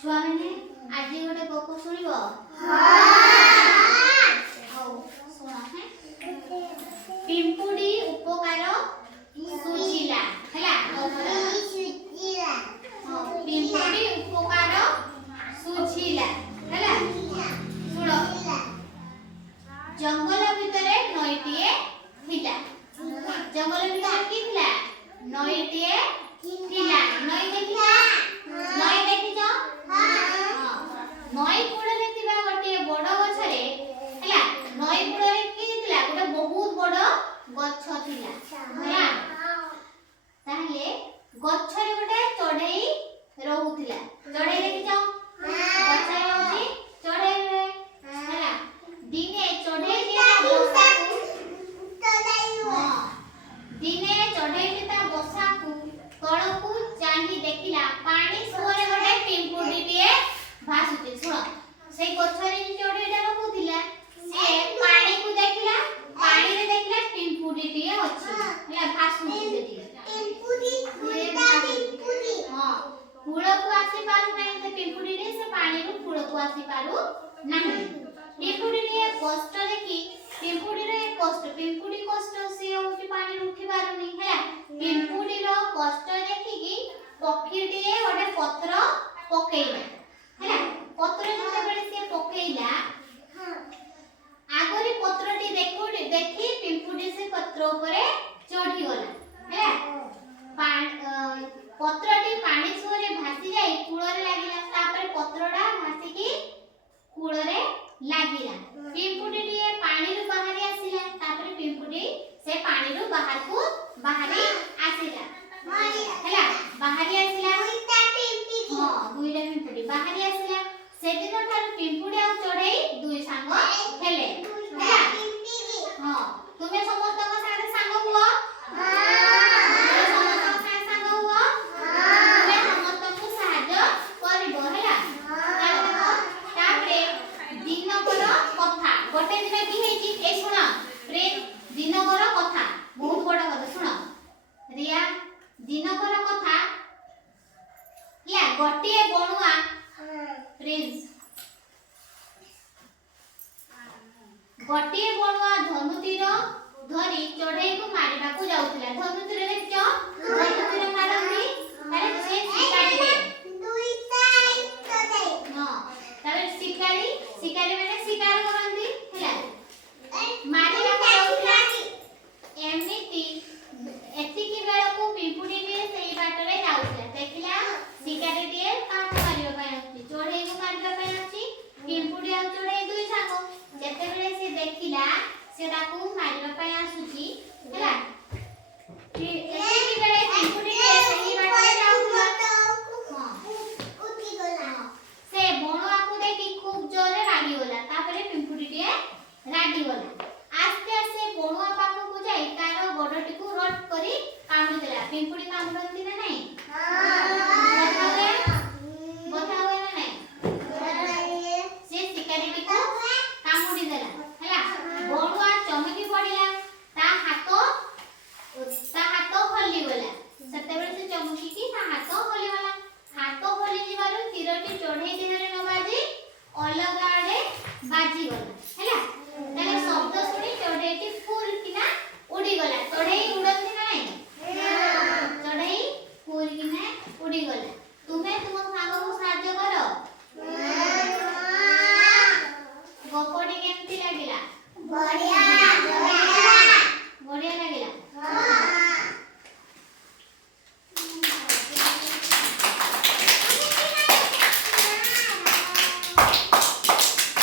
छुआ मैंने आज गोटे गप शुणव पिंपुड़ी उपकार सुझिला पिंपुड़ी उपकार सुझिला शुण जंगल भितर नईटीए थिला जंगल भितर की थिला नईटीए थिला नई देखिला नई देखिछ नई कूड़े थिबा गोटे बड़ गछरे हैला नई कूड़े की थिला गोटे बहुत बड़ गछ थिला हैला ताहले गछरे गोटे चढ़ई रहउथिला चढ़ई देखिछ गछरे होची चढ़ई रे हैला दिने चढ़ई दिने चढ़ई ता बसा को तळकू चाही देखिला पानी सुरे गोटे पिंपुडी टिए भासुते सुन से गछरे चढ़ईटा रहउथिला से पानी को देखिला पानी रे देखिला पिंपुडी टिए अछि हैला भासुते सेठी पिंपुडी हां कूळ को आसी पारु नाही से पिंपुडी रे से पानी रो कूळ को आसी पारु नाही पिंपुडी रे कष्ट देखि पिंपुडी रे कष्ट पिंपुडी कष्ट से होची पानी उठी पारु नहीं हैला पिंपुडी रो कष्ट देखि कि पक्षी टिए गोटे पत्र पकेइला हैला पत्र जते बेले से पकेइला आगरी पत्रटी देखि पिंपुडी से पत्र ऊपर चढ़ी गला हैला पत्रटी पानी सुरे भासी जाई कूଳରେ लागिला तापर पत्रडा भासी की कूଳରେ लागिला पिंपुडी टिए पानी रो बाहरी आसिला तापर पिंपुडी से पानी रो बाहर को बाहरी आसिला हैला बाहरी आसिला दुईटा पिंपुडी हां दुईटा पिंपुडी बाहरी आसिला से दिन ठार पिंपुडी आ चढ़ई दुई सांग हेले हैला हां तुमे समस्त का साथे सांग हुआ गोटे दिन की हेची ए सुना प्रेम दिनकर कथा बहुत बड़ा कथा सुना रिया दिनकर कथा या गोटे बणुआ प्रिंस गोटे बणुआ धनुतीर धरी चढ़ई को मारिबा को जाउतिला धनुतीर देखछ धनुतीर मारंती अरे से शिकारी रे दुईटा चढ़ई हां तबे शिकारी शिकारी माने शिकार करंती हैला मारिबा को जाउतिला एमिति एतिकी बेला को पिंपुडी रे सेई बाटरे जाउतिला देखिला शिकारी रे काट मारिबा पय अछि चढ़ई को मारिबा पय अछि पिंपुडी आ चढ़ई दुई साको जते बेले से देखिला से ताकू मारिबा पय आसुची हैला एतिकी बेले पिंपुडी रे सेई बाटरे जाउतिला हां उठी गला से बणुआ को देखि खूब जोरे रागी गला तापरे पिंपुडी रे रागी गला आस्ते आस्ते बणुआ पाखो को जाई तार बडटी को रट करी कामडी देला पिंपुडी कामडंती ना नाही बता हुए ना नहीं से शिकारी को कामडी देला हैला बणुआ चमकी पड़िला ता हाथ हल्ली गला सते बेले से चमकी की ता हाथ हल्ली गला हाथ हल्ली जिबारु तीरटी चढ़ई दिनरे न बाजी अलग आडे बाजी गला